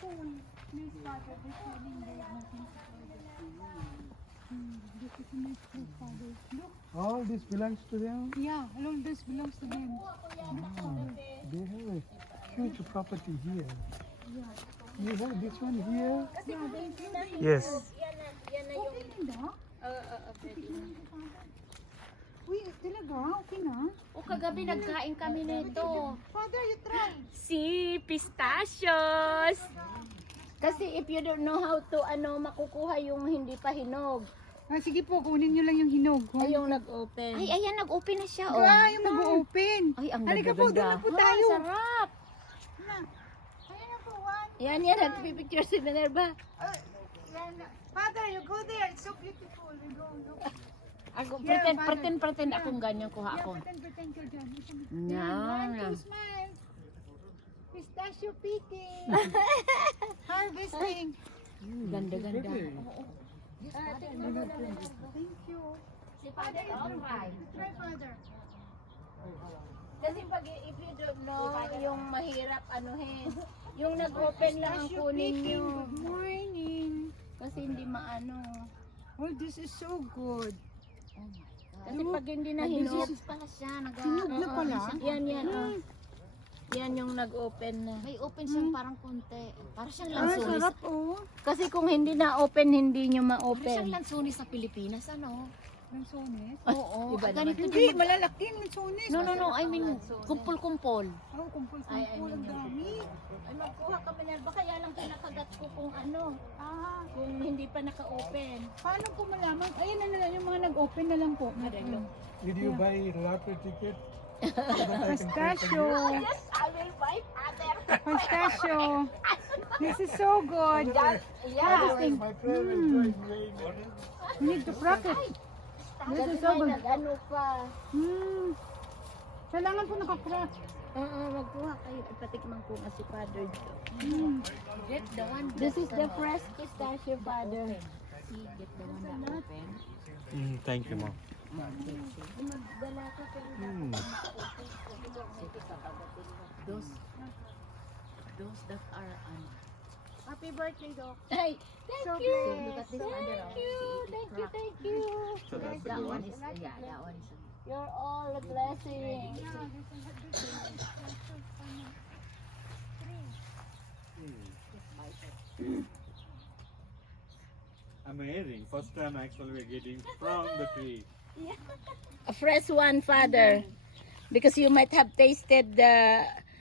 full. Please, Father, this evening there is nothing to forget. This is my full, Father. Look, All this belongs to them. yeah, all this belongs to them. They have a huge property here. Yeah. You have this one here. Yeah, they include Yes. Yan na yung... okay na. pwede na. Uy, talaga? Okay na? O kagabi nagkain kami nito. Father, you try. Si pistachios. Kasi if you don't know how to makukuha yung hindi pa hinog. Ah, sige po, kunin nyo lang yung hinog. Ay, yung nag-open. Ay, ayan, nag-open na siya. Oh. Ah, yung mag-open. Ay, ang Halika po, doon na po tayo. sarap. Ayan na po, one. Yan, nagpipicture si Minerva. Yan na. Father, you go there. It's so beautiful. You go, look. Ako, Yeah, pretend akong ganyan kuha ako. Pretend you're done. Yan. One, two, smile. Pistachio picking. Harvesting. Ganda-ganda. Thank you. Si Father, alright. Try, Father. Kasi pag if you don't know, yung mahirap anuhin. Yung nag-open lang ang Pistachio kunin picking. nyo. Good morning. Kasi hindi maano. Oh, this is so good. Kasi pag hindi na hinog pala siya. Hinog na pala? Yan. Yan yung nag-open na. May open siyang parang konti. Parang siyang Ah, lansunis. sarap oh. Kasi kung hindi na open, hindi nyo Parang ma-open. siyang lansunis sa Pilipinas, ano? Lansones? Oo. Iba Ganito Hindi, din. malalaki yung lansones. No. I mean, kumpol-kumpol. Oh, kumpul-kumpul ang dami. Ay, magkuha ka Minerva, kaya lang kinakagat ko kung ano. Ah, Kung hindi pa naka-open. paano po malaman? Ayun na lang, yung mga nag-open na lang po. Did you buy lottery ticket? Pistachio. Yes, I will buy Father. Pistachio. This is so good. Yeah. My friend is going very good. We need to practice. This Kasi is so may good. nag-ano pa. Kailangan po naka-crack. Magkuha kayo. Ipatikman ko nga si Father dito. Get the one. This is the fresh pistachio, Father. Get the one that open. Thank you, Mom. Magdala ka pero Those that are Happy birthday, Doc. Ay, thank So you. blessed. Look at this other. Thank you. Thank you. So that's the That good one one. is, yeah, that one is. You're all a blessing. Amazing. First time actually we're getting from the tree. A fresh one, Father. Because you might have tasted the